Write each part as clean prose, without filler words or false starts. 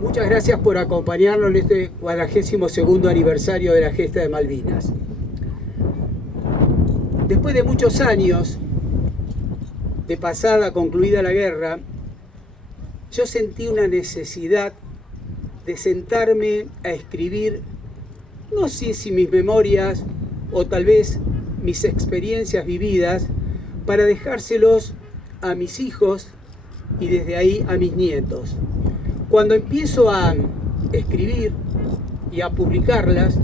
Muchas gracias por acompañarnos en este 42º aniversario de la gesta de Malvinas. Después de muchos años de pasada, concluida la guerra, yo sentí una necesidad de sentarme a escribir, no sé si mis memorias o tal vez mis experiencias vividas, para dejárselos a mis hijos y desde ahí a mis nietos. Cuando empiezo a escribir y a publicarlas,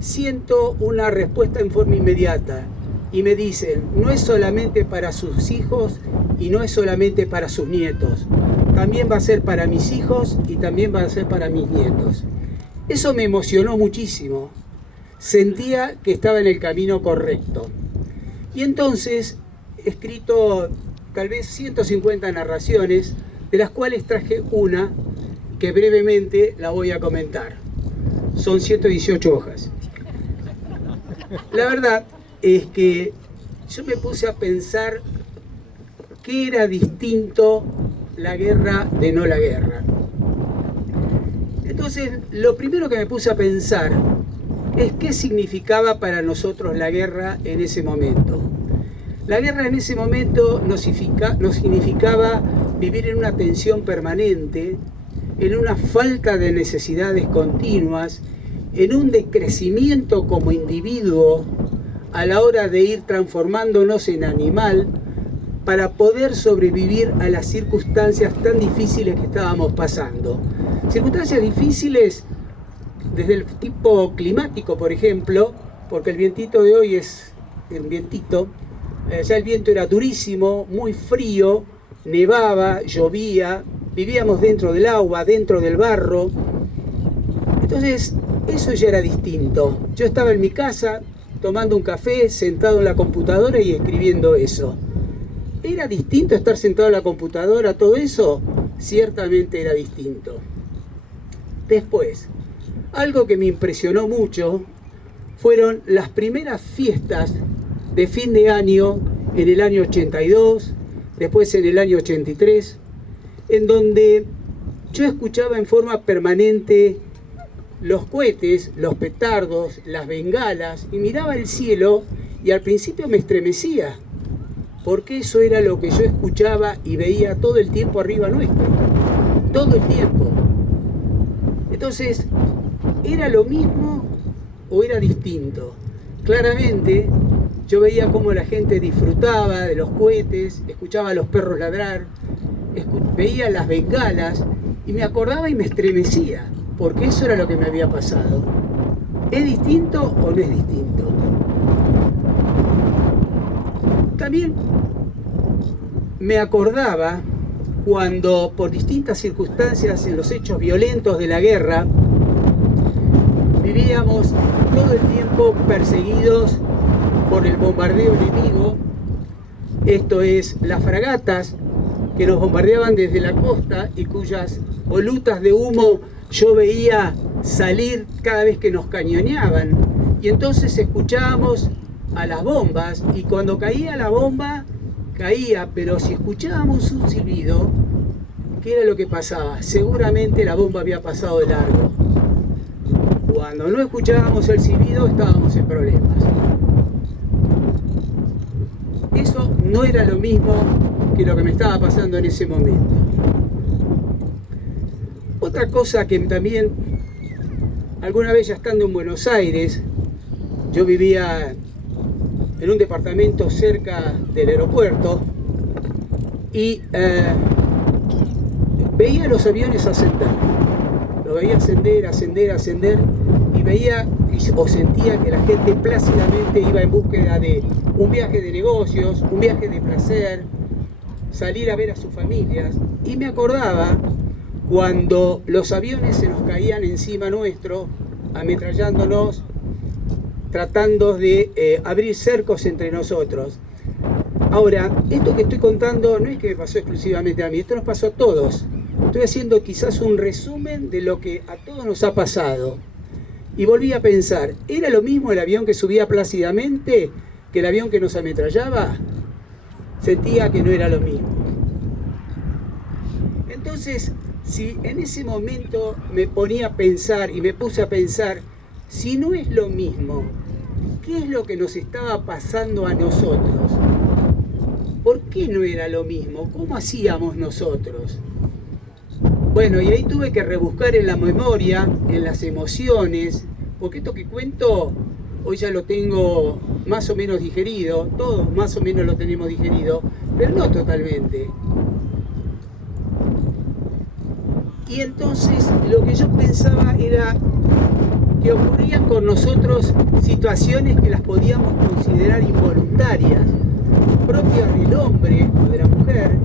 siento una respuesta en forma inmediata y me dicen, no es solamente para sus hijos y no es solamente para sus nietos, también va a ser para mis hijos y también va a ser para mis nietos. Eso me emocionó muchísimo, sentía que estaba en el camino correcto. Y entonces he escrito tal vez 150 narraciones, de las cuales traje una que brevemente la voy a comentar. Son 118 hojas. La verdad es que yo me puse a pensar qué era distinto la guerra de no la guerra. Entonces, lo primero que me puse a pensar es qué significaba para nosotros la guerra en ese momento. La guerra en ese momento nos significaba vivir en una tensión permanente, en una falta de necesidades continuas, en un decrecimiento como individuo a la hora de ir transformándonos en animal para poder sobrevivir a las circunstancias tan difíciles que estábamos pasando. Circunstancias difíciles desde el tipo climático, por ejemplo, porque el vientito de hoy es un vientito. Ya el viento era durísimo, muy frío, nevaba, llovía, vivíamos dentro del agua, dentro del barro. Entonces, eso ya era distinto. Yo estaba en mi casa tomando un café, sentado en la computadora y escribiendo eso. ¿Era distinto estar sentado en la computadora, todo eso? Ciertamente era distinto. Después, algo que me impresionó mucho fueron las primeras fiestas de fin de año en el año 82, después en el año 83, en donde yo escuchaba en forma permanente los cohetes, los petardos, las bengalas, y miraba el cielo y al principio me estremecía, porque eso era lo que yo escuchaba y veía todo el tiempo arriba nuestro, todo el tiempo. Entonces, ¿era lo mismo o era distinto? Claramente, yo veía cómo la gente disfrutaba de los cohetes, escuchaba a los perros ladrar, veía las bengalas y me acordaba y me estremecía, porque eso era lo que me había pasado. ¿Es distinto o no es distinto? También me acordaba cuando por distintas circunstancias en los hechos violentos de la guerra vivíamos todo el tiempo perseguidos por el bombardeo enemigo, esto es, las fragatas que nos bombardeaban desde la costa y cuyas volutas de humo yo veía salir cada vez que nos cañoneaban, y entonces escuchábamos a las bombas, y cuando caía la bomba, caía, pero si escuchábamos un silbido, ¿qué era lo que pasaba? Seguramente la bomba había pasado de largo. Cuando no escuchábamos el silbido, estábamos en problemas. Eso no era lo mismo que lo que me estaba pasando en ese momento. Otra cosa que también, alguna vez ya estando en Buenos Aires, yo vivía en un departamento cerca del aeropuerto y veía los aviones ascender. Lo veía ascender, ascender, ascender, y veía o sentía que la gente plácidamente iba en búsqueda de un viaje de negocios, un viaje de placer, salir a ver a sus familias. Y me acordaba cuando los aviones se nos caían encima nuestro, ametrallándonos, tratando de abrir cercos entre nosotros. Ahora, esto que estoy contando no es que me pasó exclusivamente a mí, esto nos pasó a todos. Estoy haciendo quizás un resumen de lo que a todos nos ha pasado. Y volví a pensar, ¿era lo mismo el avión que subía plácidamente que el avión que nos ametrallaba? Sentía que no era lo mismo. Entonces, si en ese momento me ponía a pensar y me puse a pensar, si no es lo mismo, ¿qué es lo que nos estaba pasando a nosotros? ¿Por qué no era lo mismo? ¿Cómo hacíamos nosotros? Bueno, y ahí tuve que rebuscar en la memoria, en las emociones, porque esto que cuento hoy ya lo tengo más o menos digerido, todos más o menos lo tenemos digerido, pero no totalmente. Y entonces lo que yo pensaba era que ocurrían con nosotros situaciones que las podíamos considerar involuntarias, propias del hombre o de la mujer,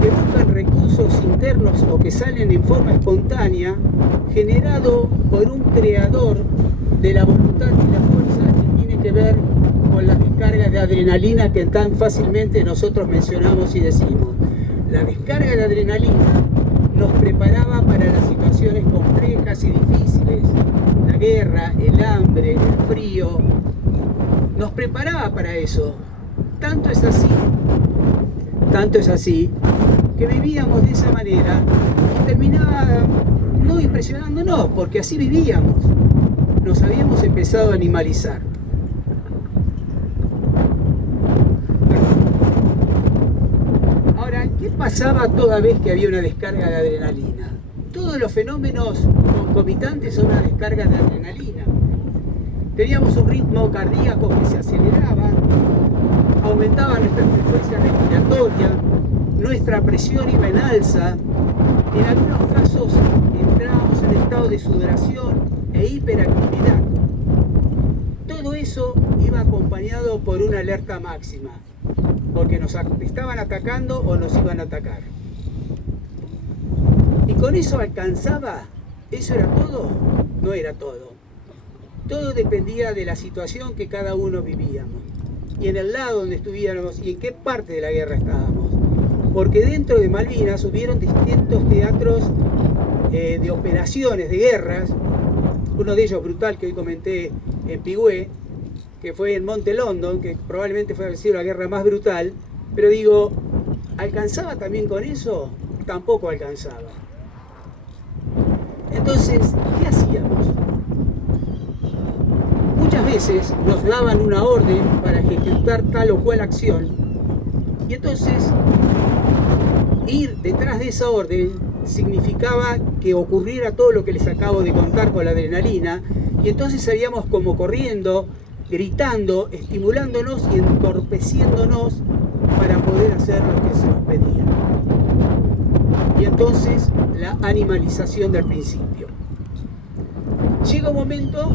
que buscan recursos internos o que salen en forma espontánea, generado por un creador de la voluntad y la fuerza que tiene que ver con las descargas de adrenalina que tan fácilmente nosotros mencionamos y decimos. La descarga de adrenalina nos preparaba para las situaciones complejas y difíciles, la guerra, el hambre, el frío, nos preparaba para eso. Tanto es así, que vivíamos de esa manera y terminaba no impresionándonos, porque así vivíamos. Nos habíamos empezado a animalizar. Ahora, ¿qué pasaba toda vez que había una descarga de adrenalina? Todos los fenómenos concomitantes son una descarga de adrenalina. Teníamos un ritmo cardíaco que se aceleraba, aumentaba nuestra frecuencia respiratoria, nuestra presión iba en alza, en algunos casos entrábamos en estado de sudoración e hiperactividad. Todo eso iba acompañado por una alerta máxima, porque nos estaban atacando o nos iban a atacar. ¿Y con eso alcanzaba? ¿Eso era todo? No era todo. Todo dependía de la situación que cada uno vivíamos, y en el lado donde estuviéramos y en qué parte de la guerra estábamos. Porque dentro de Malvinas hubieron distintos teatros de operaciones, de guerras. Uno de ellos brutal que hoy comenté en Pigüé, que fue en Monte London, que probablemente fue la guerra más brutal. Pero digo, ¿alcanzaba también con eso? Tampoco alcanzaba. Entonces, ¿qué hacíamos? Muchas veces nos daban una orden para ejecutar tal o cual acción, y entonces ir detrás de esa orden significaba que ocurriera todo lo que les acabo de contar con la adrenalina, y entonces salíamos como corriendo, gritando, estimulándonos y entorpeciéndonos para poder hacer lo que se nos pedía. Y entonces la animalización del principio. Llega un momento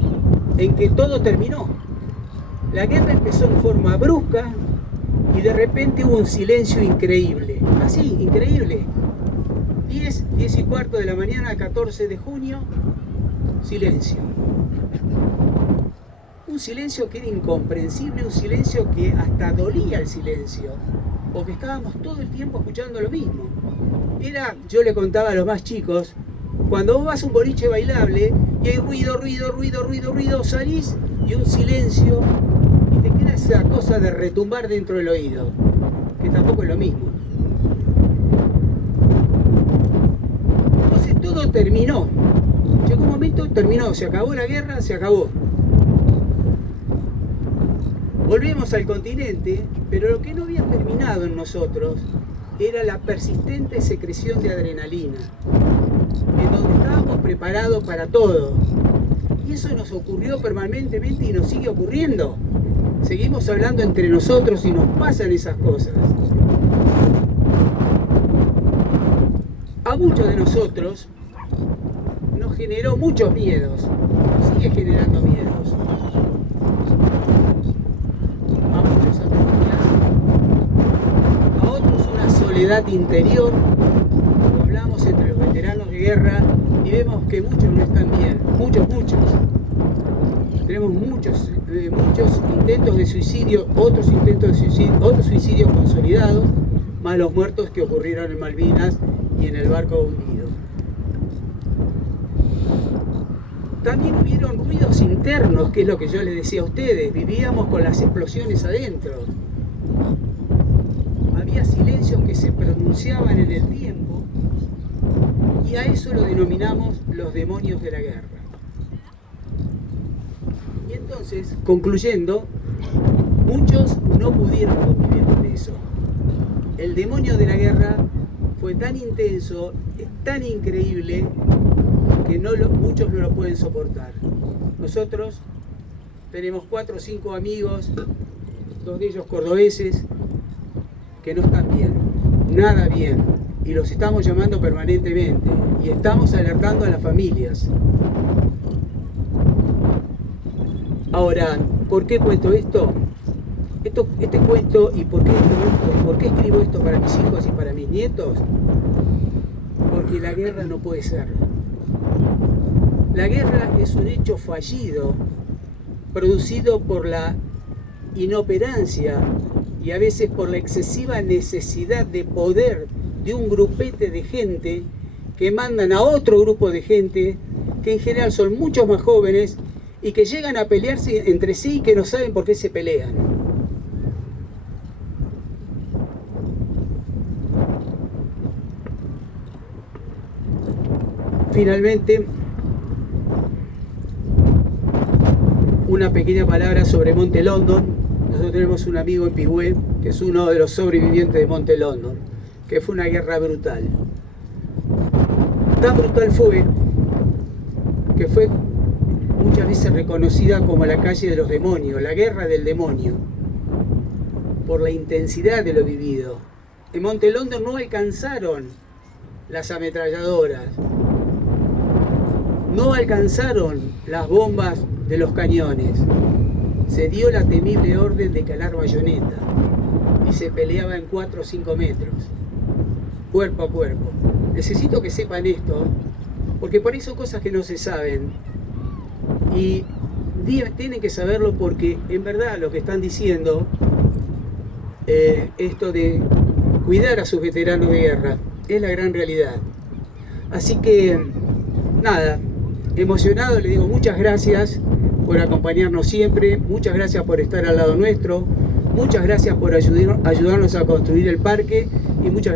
en que todo terminó. La guerra empezó en forma brusca y de repente hubo un silencio increíble. Así, increíble. 10 y cuarto de la mañana, 14 de junio, silencio. Un silencio que era incomprensible, un silencio que hasta dolía el silencio, porque estábamos todo el tiempo escuchando lo mismo. Yo le contaba a los más chicos, cuando vos vas a un boliche bailable y hay ruido, salís y un silencio y te queda esa cosa de retumbar dentro del oído, que tampoco es lo mismo. Entonces todo terminó. Llegó un momento, terminó, se acabó la guerra, se acabó. Volvemos al continente, pero lo que no había terminado en nosotros era la persistente secreción de adrenalina, en donde estábamos preparados para todo. Y eso nos ocurrió permanentemente y nos sigue ocurriendo. Seguimos hablando entre nosotros y nos pasan esas cosas. A muchos de nosotros nos generó muchos miedos, nos sigue generando miedos. A muchos angustias, a otros una soledad interior. Como hablamos entre los veteranos de guerra y vemos que muchos no están bien, muchos. Tenemos muchos intentos de suicidio, otros suicidios consolidados, más los muertos que ocurrieron en Malvinas y en el barco hundido. También hubieron ruidos internos, que es lo que yo les decía a ustedes, vivíamos con las explosiones adentro. Había silencios que se pronunciaban en el tiempo Y a eso lo denominamos los demonios de la guerra. Y entonces, concluyendo, muchos no pudieron convivir con eso. El demonio de la guerra fue tan intenso, tan increíble, que muchos no lo pueden soportar. Nosotros tenemos 4 o 5 amigos, 2 de ellos cordobeses, que no están bien, nada bien, y los estamos llamando permanentemente, y estamos alertando a las familias. Ahora, ¿por qué cuento esto? Este cuento, ¿y por qué esto? ¿Por qué escribo esto para mis hijos y para mis nietos? Porque la guerra no puede ser. La guerra es un hecho fallido, producido por la inoperancia y a veces por la excesiva necesidad de poder de un grupete de gente que mandan a otro grupo de gente, que en general son muchos más jóvenes y que llegan a pelearse entre sí y que no saben por qué se pelean. Finalmente, una pequeña palabra sobre Monte London. Nosotros tenemos un amigo en Pigüé, que es uno de los sobrevivientes de Monte London, que fue una guerra brutal. Tan brutal fue que fue muchas veces reconocida como la calle de los demonios, la guerra del demonio, por la intensidad de lo vivido. En Monte London no alcanzaron las ametralladoras, no alcanzaron las bombas de los cañones. Se dio la temible orden de calar bayoneta y se peleaba en 4 o 5 metros, cuerpo a cuerpo. Necesito que sepan esto, porque por ahí son cosas que no se saben y tienen que saberlo, porque en verdad lo que están diciendo, esto de cuidar a sus veteranos de guerra, es la gran realidad. Así que nada, emocionado, le digo muchas gracias por acompañarnos siempre, muchas gracias por estar al lado nuestro, muchas gracias por ayudarnos a construir el parque y muchas gracias